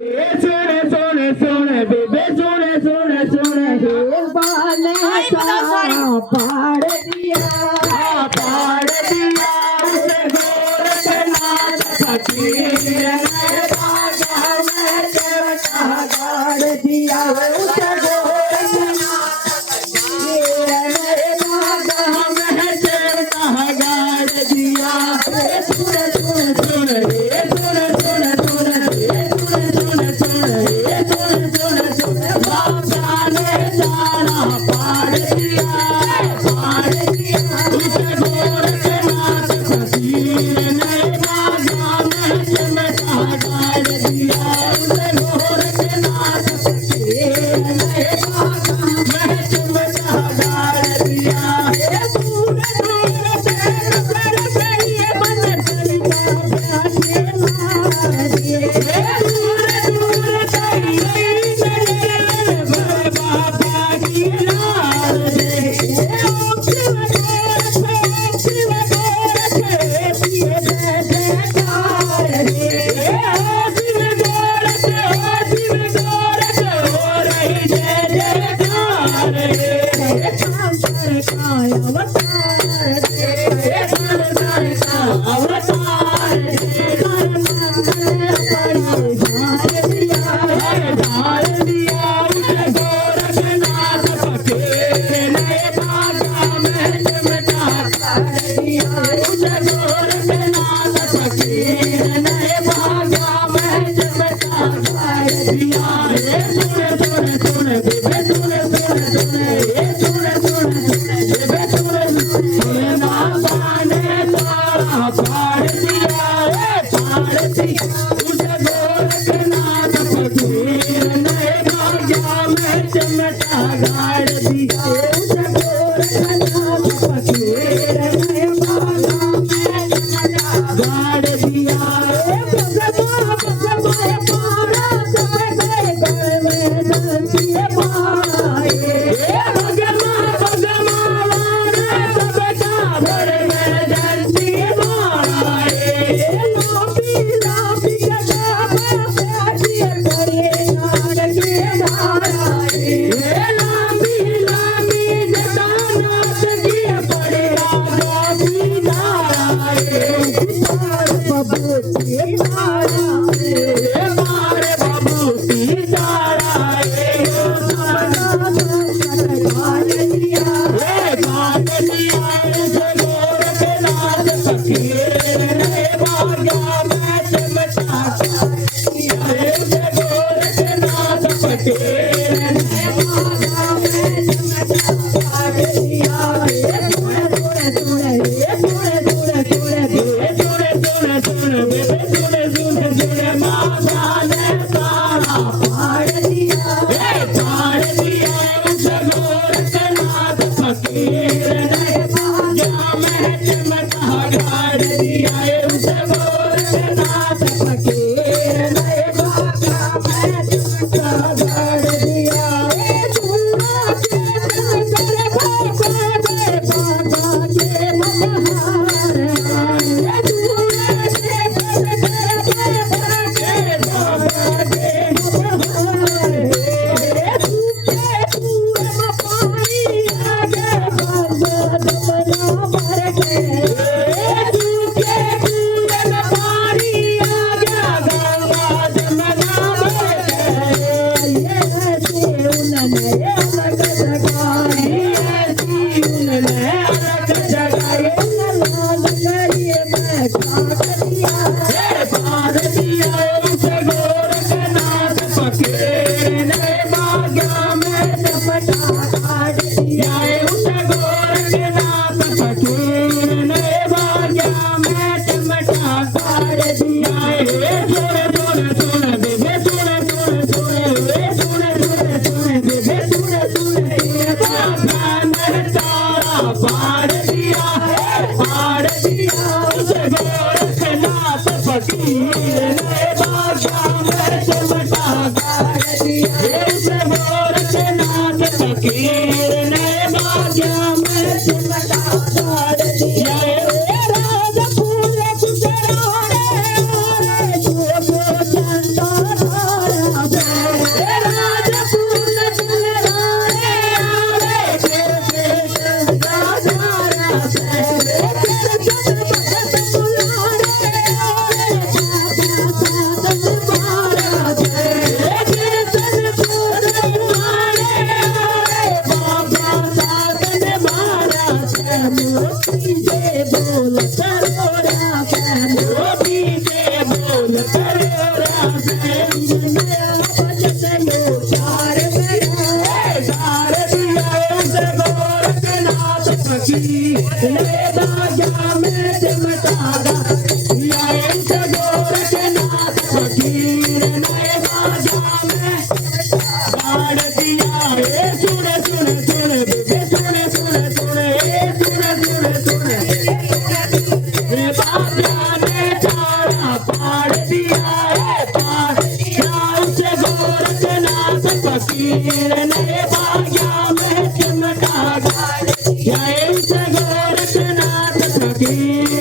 सोने सोने सोने बेबे सोने सोने सोने हे बाने सारा पाड़ दिया उसे गोरखनाथ फकीर ने बागा में चरखा गाड़ दिया उसे गोरखनाथ फकीर ने बागा में चरखा गाड़ दिया सुन सुन सुन रे सुन सुन सुन बाबा ने सारा पाड़ दिया उसे गोरखनाथ फकीर ने बागा में चमटा गाड़ दिया उसे गोरखनाथ फकीर ने बागा में चमटा गाड़ दिया दूर दूर से नजर गई बंदर का प्यासे मार दिए दूर दूर नया बजते यो चार मेरा चार दिया उसे गोरखनाथ फकीर ले बाजा में चमकारा या उसे गोरखनाथ फकीर नए बाजा में गाड़ दिया ए सुन सुन सुन बेबे सुन सुन सुन ए सुन सुन सुन रे बाजा ने तारा पाड़ दिया ए पाड़ दिया उसे गोरखनाथ फकीर नए बाजा में चमका गाड़ दिया उसे गोरखनाथ फकीर